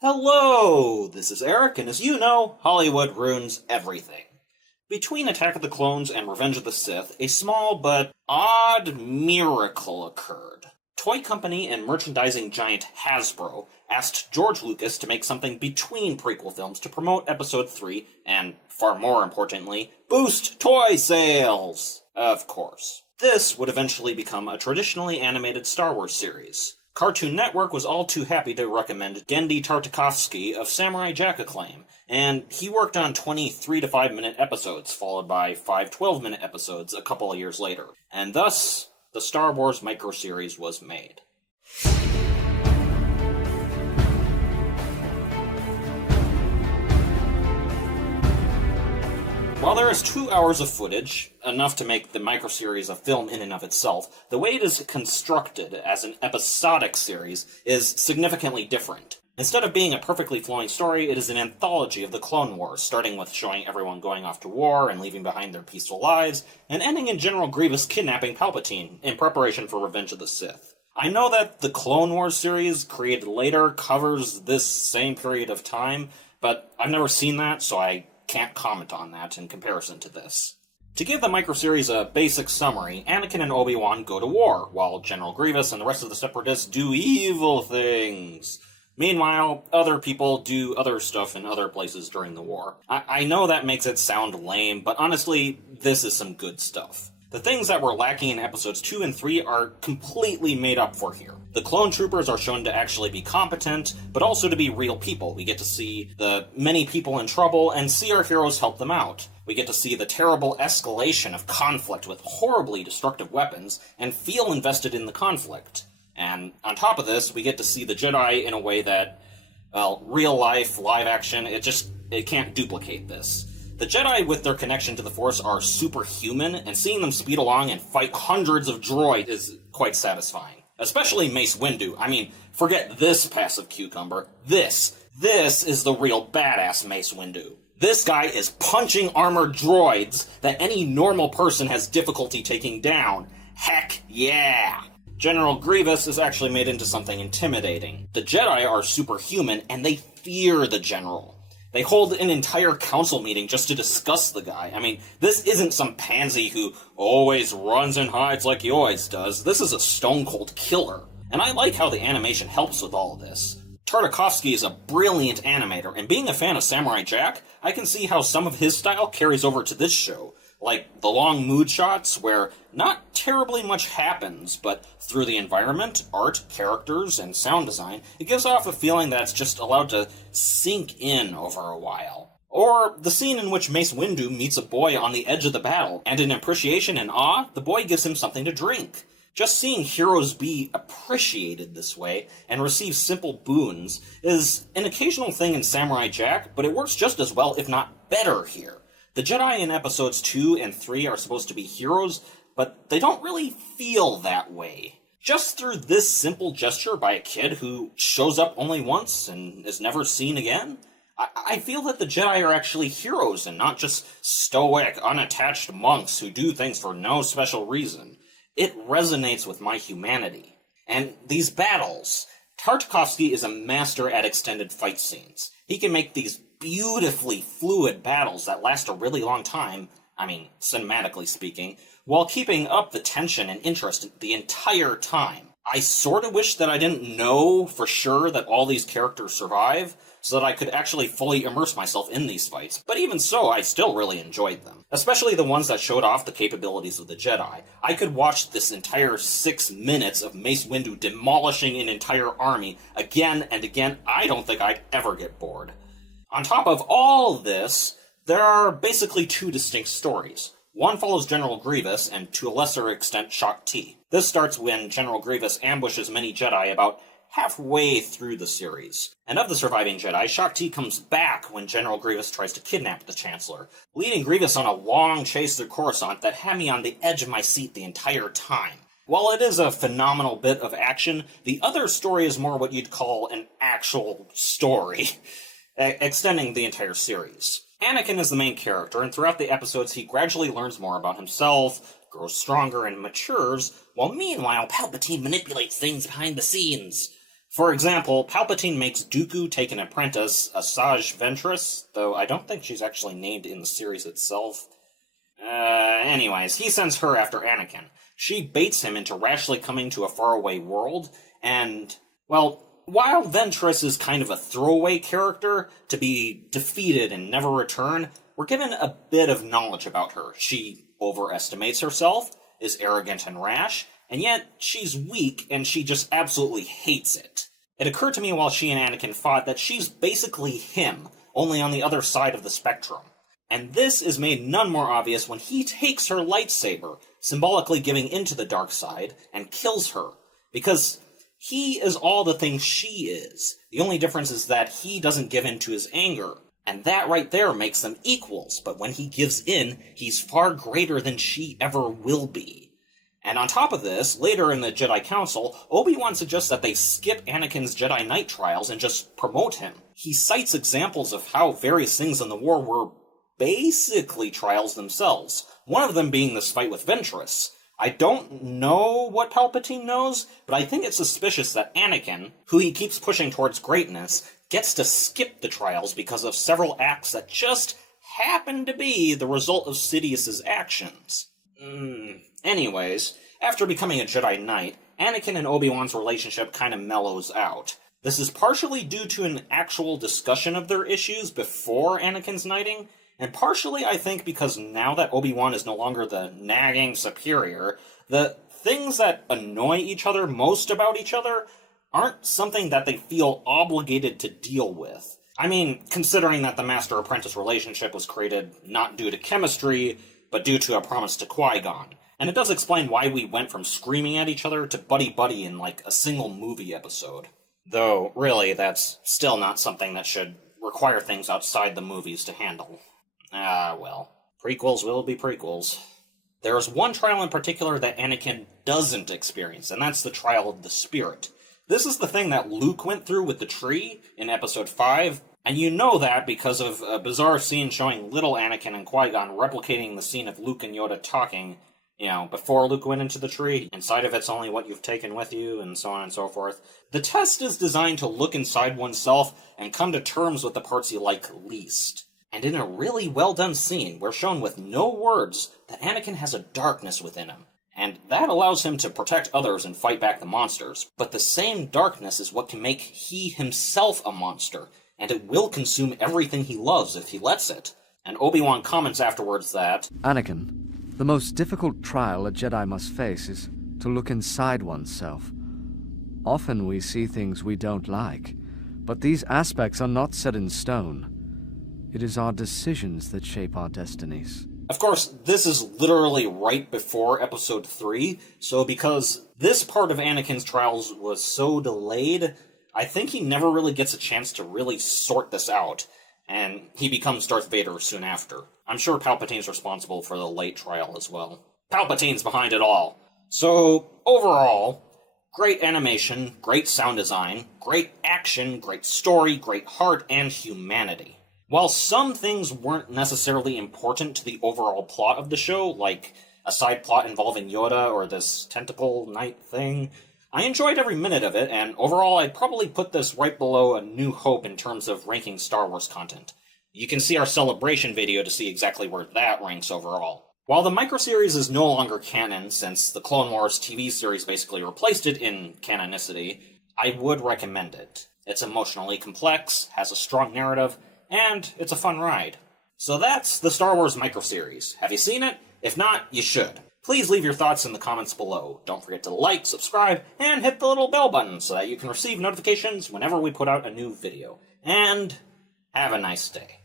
Hello, this is Eric, and as you know, Hollywood ruins everything. Between Attack of the Clones and Revenge of the Sith, a small but odd miracle occurred. Toy company and merchandising giant Hasbro asked George Lucas to make something between prequel films to promote Episode 3 and, far more importantly, boost toy sales! Of course. This would eventually become a traditionally animated Star Wars series. Cartoon Network was all too happy to recommend Genndy Tartakovsky of Samurai Jack acclaim, and he worked on 20 3 to 5 minute episodes, followed by 5 12-minute episodes a couple of years later. And thus, the Star Wars Microseries was made. While there is 2 hours of footage, enough to make the microseries a film in and of itself, the way it is constructed as an episodic series is significantly different. Instead of being a perfectly flowing story, it is an anthology of the Clone Wars, starting with showing everyone going off to war and leaving behind their peaceful lives, and ending in General Grievous kidnapping Palpatine in preparation for Revenge of the Sith. I know that the Clone Wars series, created later, covers this same period of time, but I've never seen that, so I can't comment on that in comparison to this. To give the microseries a basic summary, Anakin and Obi-Wan go to war, while General Grievous and the rest of the Separatists do evil things. Meanwhile, other people do other stuff in other places during the war. I know that makes it sound lame, but honestly, this is some good stuff. The things that were lacking in episodes 2 and 3 are completely made up for here. The clone troopers are shown to actually be competent, but also to be real people. We get to see the many people in trouble and see our heroes help them out. We get to see the terrible escalation of conflict with horribly destructive weapons and feel invested in the conflict. And on top of this, we get to see the Jedi in a way that, well, real life, live action, it can't duplicate this. The Jedi, with their connection to the Force, are superhuman, and seeing them speed along and fight hundreds of droids is quite satisfying. Especially Mace Windu. I mean, forget this passive cucumber. This is the real badass Mace Windu. This guy is punching armored droids that any normal person has difficulty taking down. Heck yeah! General Grievous is actually made into something intimidating. The Jedi are superhuman, and they fear the General. They hold an entire council meeting just to discuss the guy. I mean, this isn't some pansy who always runs and hides like he always does. This is a stone-cold killer. And I like how the animation helps with all of this. Tartakovsky is a brilliant animator, and being a fan of Samurai Jack, I can see how some of his style carries over to this show. Like the long mood shots where not terribly much happens, but through the environment, art, characters, and sound design, it gives off a feeling that's just allowed to sink in over a while. Or the scene in which Mace Windu meets a boy on the edge of the battle, and in appreciation and awe, the boy gives him something to drink. Just seeing heroes be appreciated this way and receive simple boons is an occasional thing in Samurai Jack, but it works just as well, if not better, here. The Jedi in episodes 2 and 3 are supposed to be heroes, but they don't really feel that way. Just through this simple gesture by a kid who shows up only once and is never seen again, I feel that the Jedi are actually heroes and not just stoic, unattached monks who do things for no special reason. It resonates with my humanity. And these battles, Tartakovsky is a master at extended fight scenes. He can make these beautifully fluid battles that last a really long time, I mean, cinematically speaking, while keeping up the tension and interest the entire time. I sort of wish that I didn't know for sure that all these characters survive, so that I could actually fully immerse myself in these fights, but even so, I still really enjoyed them. Especially the ones that showed off the capabilities of the Jedi. I could watch this entire 6 minutes of Mace Windu demolishing an entire army again and again. I don't think I'd ever get bored. On top of all this, there are basically 2 distinct stories. One follows General Grievous, and to a lesser extent, Shaak-Ti. This starts when General Grievous ambushes many Jedi about halfway through the series. And of the surviving Jedi, Shaak-Ti comes back when General Grievous tries to kidnap the Chancellor, leading Grievous on a long chase through Coruscant that had me on the edge of my seat the entire time. While it is a phenomenal bit of action, the other story is more what you'd call an actual story, extending the entire series. Anakin is the main character, and throughout the episodes he gradually learns more about himself, grows stronger, and matures, while meanwhile Palpatine manipulates things behind the scenes. For example, Palpatine makes Dooku take an apprentice, Asajj Ventress, though I don't think she's actually named in the series itself. Anyways, he sends her after Anakin. She baits him into rashly coming to a faraway world, and, well, while Ventress is kind of a throwaway character to be defeated and never return, we're given a bit of knowledge about her. She overestimates herself, is arrogant and rash, and yet she's weak and she just absolutely hates it. It occurred to me while she and Anakin fought that she's basically him, only on the other side of the spectrum. And this is made none more obvious when he takes her lightsaber, symbolically giving into the dark side, and kills her. Because he is all the things she is. The only difference is that he doesn't give in to his anger. And that right there makes them equals, but when he gives in, he's far greater than she ever will be. And on top of this, later in the Jedi Council, Obi-Wan suggests that they skip Anakin's Jedi Knight trials and just promote him. He cites examples of how various things in the war were basically trials themselves, one of them being this fight with Ventress. I don't know what Palpatine knows, but I think it's suspicious that Anakin, who he keeps pushing towards greatness, gets to skip the trials because of several acts that just happen to be the result of Sidious's actions. Anyways, after becoming a Jedi Knight, Anakin and Obi-Wan's relationship kind of mellows out. This is partially due to an actual discussion of their issues before Anakin's knighting, and partially, I think, because now that Obi-Wan is no longer the nagging superior, the things that annoy each other most about each other aren't something that they feel obligated to deal with. I mean, considering that the master-apprentice relationship was created not due to chemistry, but due to a promise to Qui-Gon. And it does explain why we went from screaming at each other to buddy-buddy in, like, a single movie episode. Though, really, that's still not something that should require things outside the movies to handle. Well, prequels will be prequels. There's one trial in particular that Anakin doesn't experience, and that's the trial of the Spirit. This is the thing that Luke went through with the tree in Episode 5, and you know that because of a bizarre scene showing little Anakin and Qui-Gon replicating the scene of Luke and Yoda talking, before Luke went into the tree. Inside of it's only what you've taken with you, and so on and so forth. The test is designed to look inside oneself and come to terms with the parts you like least. And in a really well-done scene, we're shown with no words that Anakin has a darkness within him. And that allows him to protect others and fight back the monsters. But the same darkness is what can make he himself a monster, and it will consume everything he loves if he lets it. And Obi-Wan comments afterwards that, Anakin, the most difficult trial a Jedi must face is to look inside oneself. Often we see things we don't like, but these aspects are not set in stone. It is our decisions that shape our destinies. Of course, this is literally right before Episode 3, so because this part of Anakin's trials was so delayed, I think he never really gets a chance to really sort this out, and he becomes Darth Vader soon after. I'm sure Palpatine's responsible for the late trial as well. Palpatine's behind it all. So, overall, great animation, great sound design, great action, great story, great heart, and humanity. While some things weren't necessarily important to the overall plot of the show, like a side plot involving Yoda or this tentacle knight thing, I enjoyed every minute of it, and overall I'd probably put this right below A New Hope in terms of ranking Star Wars content. You can see our celebration video to see exactly where that ranks overall. While the Microseries is no longer canon, since the Clone Wars TV series basically replaced it in canonicity, I would recommend it. It's emotionally complex, has a strong narrative, and it's a fun ride. So that's the Star Wars Microseries. Have you seen it? If not, you should. Please leave your thoughts in the comments below. Don't forget to like, subscribe, and hit the little bell button so that you can receive notifications whenever we put out a new video. And have a nice day.